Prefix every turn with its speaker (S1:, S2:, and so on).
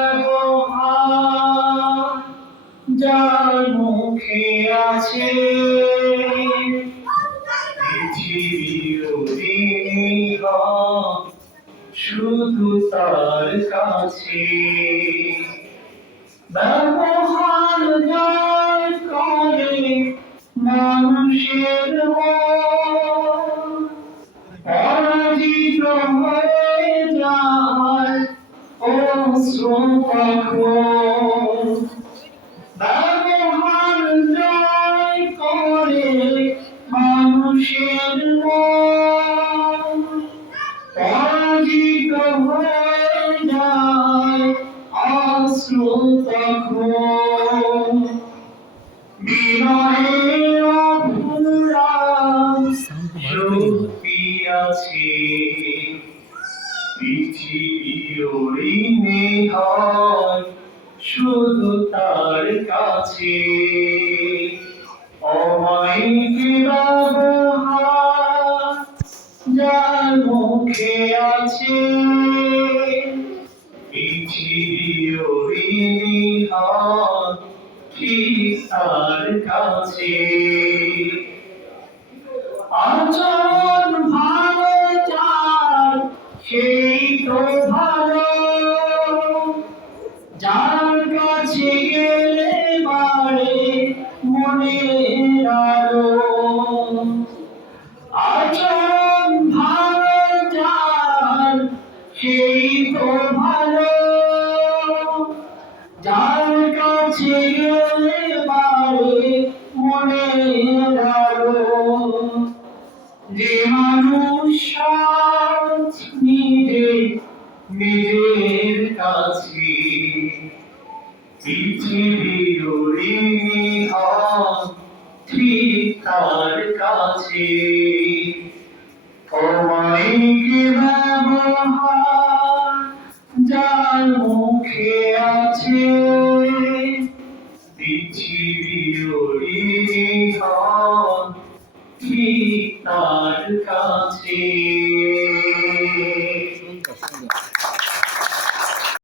S1: ব্যবহার যার মুখে শুধু মানুষের মন, মানুষের মন, পরাজিত হয়ে যায় অশ্রু তখন পৃথিবীর ঋণে হয় শুধু তার কাছে। অমায়িক ব্যবহার যার মুখে আছে। পৃথিবীর ঋণী হয় ঠিক তার কাছে? ভালো। যার কাছে গেলে বাড়ে মনের আলো। আচরণ ভালো, যার সেই তো ভালো। যার কাছে গেলে পৃথিবীর ঋণী ঠিক তার কাছে অমায়িক ব্যবহার যার মুখে আছে হন ঠিক তার কাছে